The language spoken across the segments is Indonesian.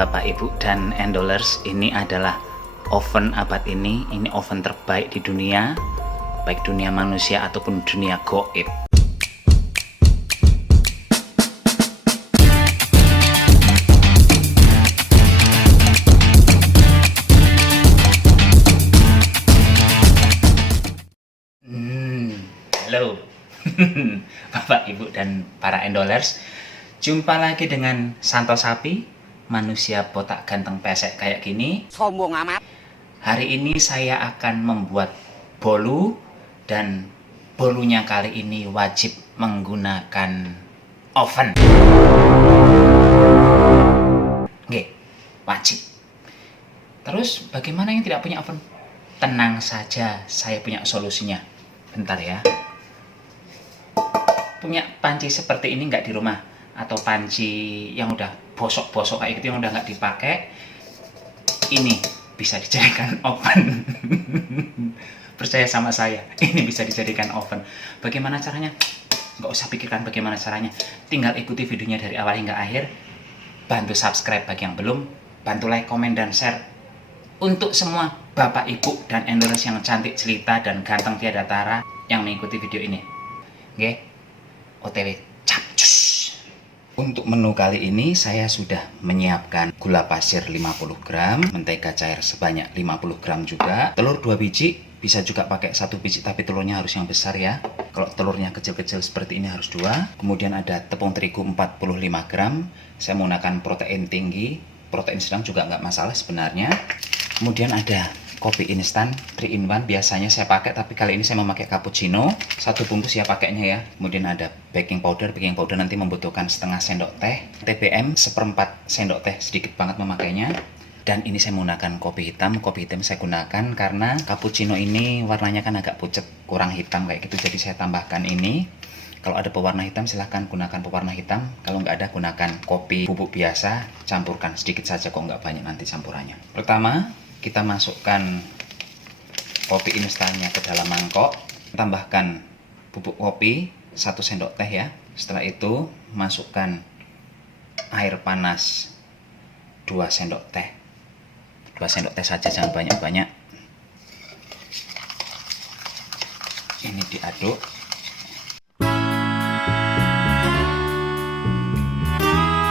Bapak, Ibu, dan endolers, ini adalah oven abad ini oven terbaik di dunia, baik dunia manusia ataupun dunia goib. Halo Bapak, Ibu, dan para endolers, jumpa lagi dengan Santo Sapi, manusia botak ganteng pesek kayak gini. Sombong amat. Hari ini saya akan membuat bolu, dan bolunya kali ini wajib menggunakan oven. Oke, wajib. Terus bagaimana yang tidak punya oven? Tenang saja, saya punya solusinya. Bentar ya. Punya panci seperti ini nggak di rumah? Atau panci yang udah bosok-bosok kayak gitu, yang udah nggak dipakai? Ini bisa dijadikan oven. Percaya sama saya, ini bisa dijadikan oven. Bagaimana caranya? Nggak usah pikirkan bagaimana caranya. Tinggal ikuti videonya dari awal hingga akhir. Bantu subscribe bagi yang belum. Bantu like, komen, dan share. Untuk semua Bapak, Ibu, dan endolers yang cantik, jelita, dan ganteng tiada tara yang mengikuti video ini. Oke? OTW capcus. Untuk menu kali ini saya sudah menyiapkan gula pasir 50 gram, mentega cair sebanyak 50 gram juga, telur 2 biji, bisa juga pakai 1 biji tapi telurnya harus yang besar ya. Kalau telurnya kecil-kecil seperti ini harus 2. Kemudian ada tepung terigu 45 gram, saya menggunakan protein tinggi, protein sedang juga nggak masalah sebenarnya. Kemudian ada kopi instan 3 in 1, biasanya saya pakai, tapi kali ini saya memakai cappuccino. 1 bungkus ya pakainya ya. Kemudian ada baking powder nanti membutuhkan setengah sendok teh. TBM 1/4 sendok teh, sedikit banget memakainya. Dan ini saya menggunakan kopi hitam saya gunakan karena cappuccino ini warnanya kan agak pucat, kurang hitam kayak gitu, jadi saya tambahkan ini. Kalau ada pewarna hitam silahkan gunakan pewarna hitam, kalau nggak ada gunakan kopi bubuk biasa, campurkan sedikit saja kok, nggak banyak nanti campurannya. Pertama, kita masukkan kopi instannya ke dalam mangkok, tambahkan bubuk kopi 1 sendok teh ya. Setelah itu masukkan air panas 2 sendok teh. 2 sendok teh saja, jangan banyak-banyak. Ini diaduk.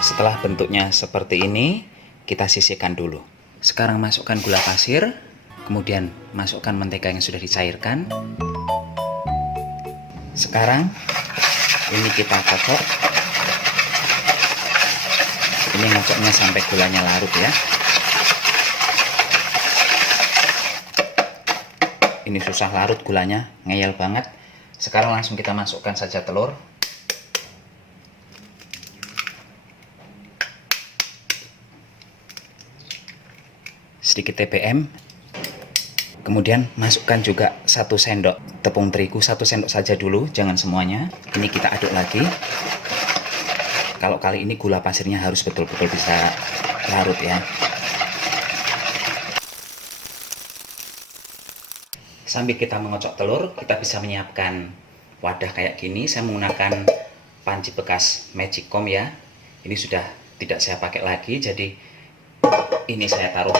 Setelah bentuknya seperti ini, kita sisihkan dulu. Sekarang masukkan gula pasir, kemudian masukkan mentega yang sudah dicairkan. Sekarang ini kita kocok. Ini ngocoknya sampai gulanya larut ya. Ini susah larut gulanya, ngeyel banget. Sekarang langsung kita masukkan saja telur. Sedikit TBM, kemudian masukkan juga 1 sendok tepung terigu, 1 sendok saja dulu, jangan semuanya. Ini kita aduk lagi. Kalau kali ini gula pasirnya harus betul-betul bisa larut ya. Sambil kita mengocok telur, kita bisa menyiapkan wadah kayak gini. Saya menggunakan panci bekas Magicom ya. Ini sudah tidak saya pakai lagi, jadi ini saya taruh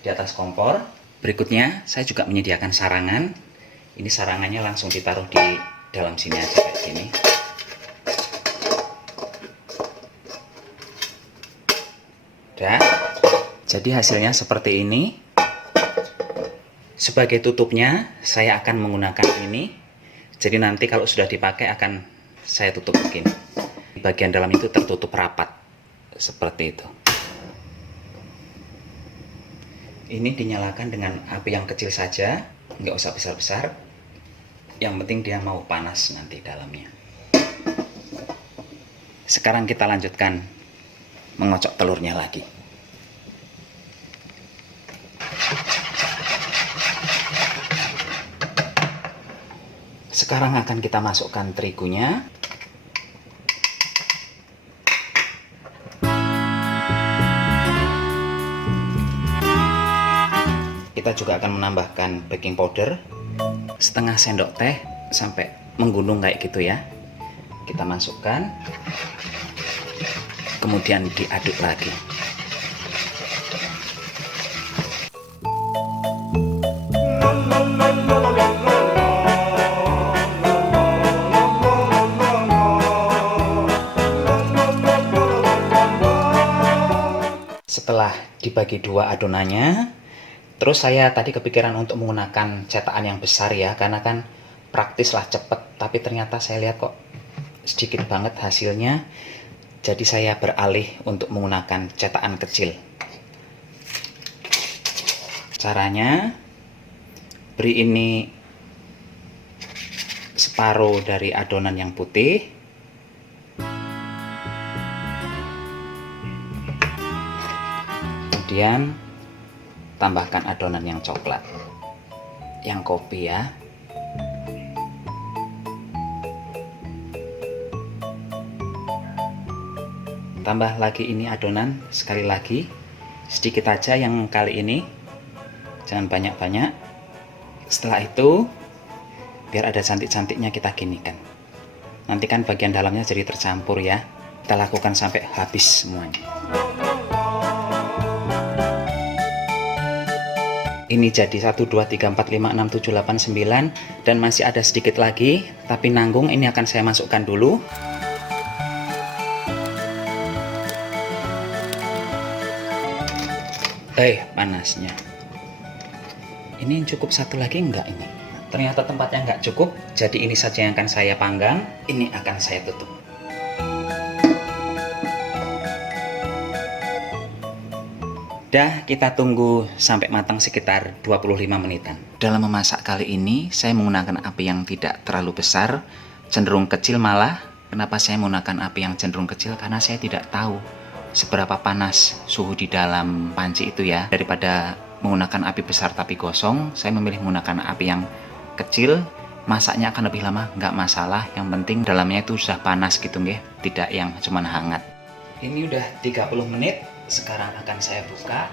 di atas kompor. Berikutnya saya juga menyediakan sarangan. Ini sarangannya langsung ditaruh di dalam sini aja kayak gini. Udah. Jadi hasilnya seperti ini. Sebagai tutupnya saya akan menggunakan ini. Jadi nanti kalau sudah dipakai akan saya tutup begini. Bagian dalam itu tertutup rapat seperti itu. Ini dinyalakan dengan api yang kecil saja, nggak usah besar-besar. Yang penting dia mau panas nanti dalamnya. Sekarang kita lanjutkan mengocok telurnya lagi. Sekarang akan kita masukkan terigunya. Kita juga akan menambahkan baking powder setengah sendok teh sampai menggunung kayak gitu ya. Kita masukkan, kemudian diaduk lagi. Setelah dibagi dua adonannya, terus saya tadi kepikiran untuk menggunakan cetakan yang besar ya, karena kan praktis lah, cepet. Tapi ternyata saya lihat kok sedikit banget hasilnya. Jadi saya beralih untuk menggunakan cetakan kecil. Caranya, beri ini separuh dari adonan yang putih. Kemudian tambahkan adonan yang coklat, yang kopi ya. Tambah lagi ini adonan sekali lagi, sedikit aja yang kali ini, jangan banyak-banyak. Setelah itu, biar ada cantik-cantiknya kita ginikan. Nanti kan bagian dalamnya jadi tercampur ya. Kita lakukan sampai habis semuanya. Ini jadi 1, 2, 3, 4, 5, 6, 7, 8, 9 dan masih ada sedikit lagi, tapi nanggung. Ini akan saya masukkan dulu. Panasnya. Ini cukup satu lagi enggak ini? Ternyata tempatnya enggak cukup, jadi ini saja yang akan saya panggang. Ini akan saya tutup. Dah, kita tunggu sampai matang sekitar 25 menitan. Dalam memasak kali ini, saya menggunakan api yang tidak terlalu besar, cenderung kecil malah. Kenapa saya menggunakan api yang cenderung kecil? Karena saya tidak tahu seberapa panas suhu di dalam panci itu ya. Daripada menggunakan api besar tapi gosong, saya memilih menggunakan api yang kecil. Masaknya akan lebih lama, nggak masalah. Yang penting dalamnya itu sudah panas gitu nggih, tidak yang cuman hangat. Ini udah 30 menit. Sekarang akan saya buka.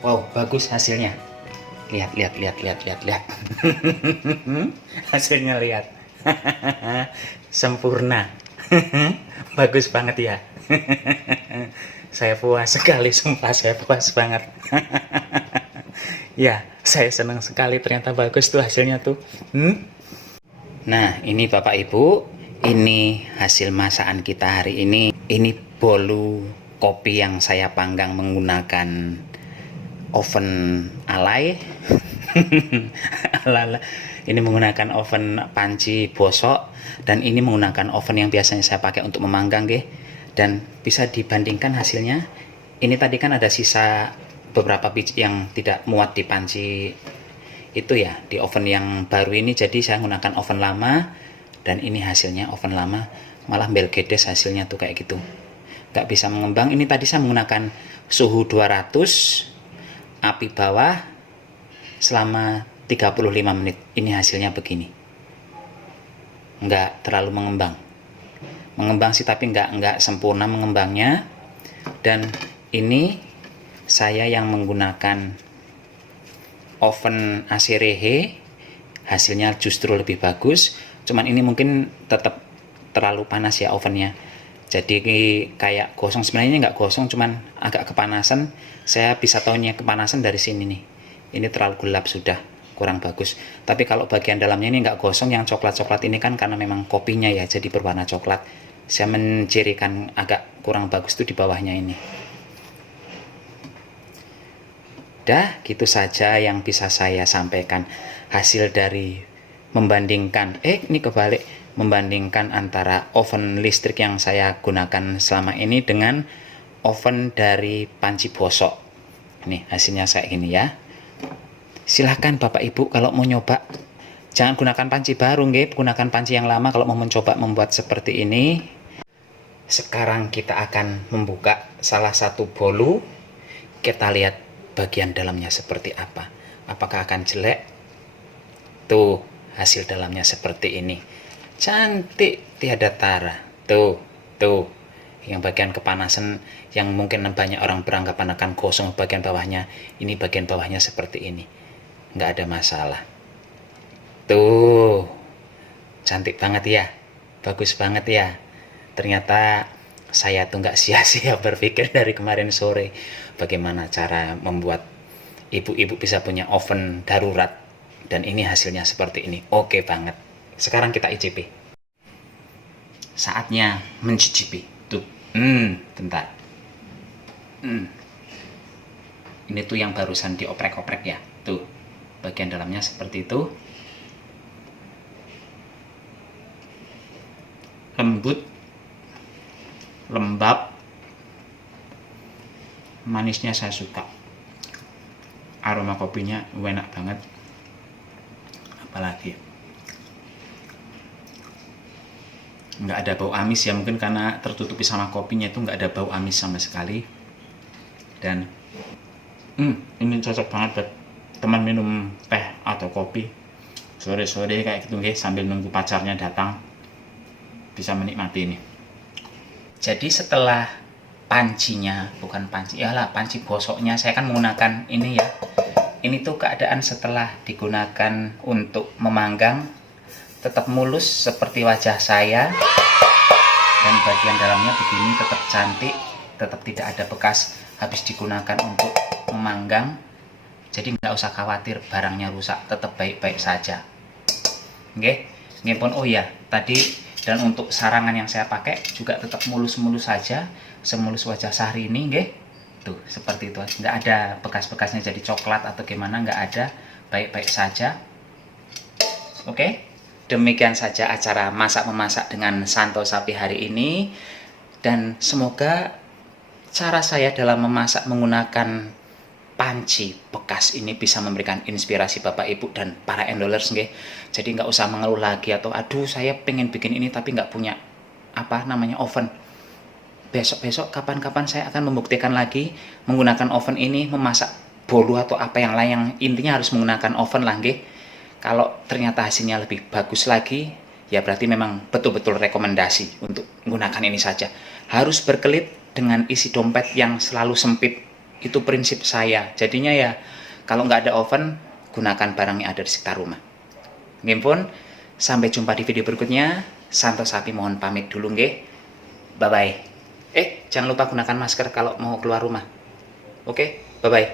Wow, bagus hasilnya. Lihat. Hasilnya lihat. Sempurna. Bagus banget ya. Saya puas sekali, sumpah saya puas banget. Ya, saya senang sekali, ternyata bagus tuh hasilnya tuh. Nah, ini Bapak Ibu, ini hasil masakan kita hari ini. Ini bolu kopi yang saya panggang menggunakan oven alay. Ini menggunakan oven panci bosok, dan ini menggunakan oven yang biasanya saya pakai untuk memanggang nggih. Dan bisa dibandingkan hasilnya. Ini tadi kan ada sisa beberapa biji yang tidak muat di panci itu ya, di oven yang baru ini. Jadi saya menggunakan oven lama, dan ini hasilnya oven lama malah belgedes hasilnya tuh kayak gitu, nggak bisa mengembang. Ini tadi saya menggunakan suhu 200, api bawah selama 35 menit. Ini hasilnya begini, nggak terlalu mengembang sih, tapi nggak sempurna mengembangnya. Dan ini saya yang menggunakan oven Acerehe, hasilnya justru lebih bagus. Cuman ini mungkin tetap terlalu panas ya ovennya, jadi kayak gosong. Sebenarnya ini nggak gosong, cuman agak kepanasan. Saya bisa tahunya kepanasan dari sini nih. Ini terlalu gelap, sudah kurang bagus. Tapi kalau bagian dalamnya ini nggak gosong, yang coklat-coklat ini kan karena memang kopinya ya, jadi berwarna coklat. Saya mencirikan agak kurang bagus tuh di bawahnya ini. Dah, gitu saja yang bisa saya sampaikan hasil dari membandingkan, ini kebalik, membandingkan antara oven listrik yang saya gunakan selama ini dengan oven dari panci bosok. Nih hasilnya kayak gini ya. Silahkan Bapak Ibu kalau mau nyoba, jangan gunakan panci baru nggih, gunakan panci yang lama kalau mau mencoba membuat seperti ini. Sekarang kita akan membuka salah satu bolu. Kita lihat bagian dalamnya seperti apa. Apakah akan jelek? Tuh, hasil dalamnya seperti ini. Cantik tiada tara. Tuh. Yang bagian kepanasan yang mungkin banyak orang beranggapan akan gosong bagian bawahnya. Ini bagian bawahnya seperti ini. Nggak ada masalah. Tuh. Cantik banget ya. Bagus banget ya. Ternyata saya tuh nggak sia-sia berpikir dari kemarin sore bagaimana cara membuat ibu-ibu bisa punya oven darurat. Dan ini hasilnya seperti ini. Oke banget. Sekarang kita icipi. Saatnya mencicipi. Tuh. Bentar. Ini tuh yang barusan dioprek-oprek ya, tuh bagian dalamnya seperti itu, lembut, lembab, manisnya saya suka, aroma kopinya enak banget, apalagi nggak ada bau amis ya, mungkin karena tertutupi sama kopinya itu nggak ada bau amis sama sekali. Dan ini cocok banget buat teman minum teh atau kopi sore-sore kayak gitu guys, sambil nunggu pacarnya datang, bisa menikmati ini. Jadi setelah pancinya, bukan panci, yalah panci bosoknya, saya kan menggunakan ini ya. Ini tuh keadaan setelah digunakan untuk memanggang, tetap mulus seperti wajah saya, dan bagian dalamnya begini tetap cantik, tetap tidak ada bekas habis digunakan untuk memanggang. Jadi nggak usah khawatir barangnya rusak, tetap baik-baik saja. Oke, pun oh ya tadi, dan untuk sarangan yang saya pakai juga tetap mulus-mulus saja, semulus wajah Syahrini, nggih. Tuh seperti itu, nggak ada bekas-bekasnya jadi coklat atau gimana, nggak ada, baik-baik saja. Oke, demikian saja acara masak-memasak dengan Santo Sapi hari ini, dan semoga cara saya dalam memasak menggunakan panci bekas ini bisa memberikan inspirasi Bapak Ibu dan para endolers nggih. Jadi nggak usah mengeluh lagi atau aduh saya pengen bikin ini tapi nggak punya oven. Besok-besok kapan-kapan saya akan membuktikan lagi menggunakan oven ini memasak bolu atau apa yang lain, yang intinya harus menggunakan oven lah nggih. Kalau ternyata hasilnya lebih bagus lagi, ya berarti memang betul-betul rekomendasi untuk menggunakan ini saja. Harus berkelit dengan isi dompet yang selalu sempit, itu prinsip saya. Jadinya ya kalau nggak ada oven, gunakan barang yang ada di sekitar rumah. Nggih pun, sampai jumpa di video berikutnya. Santo Sapi mohon pamit dulu nggih. Bye bye. Jangan lupa gunakan masker kalau mau keluar rumah. Oke, bye bye.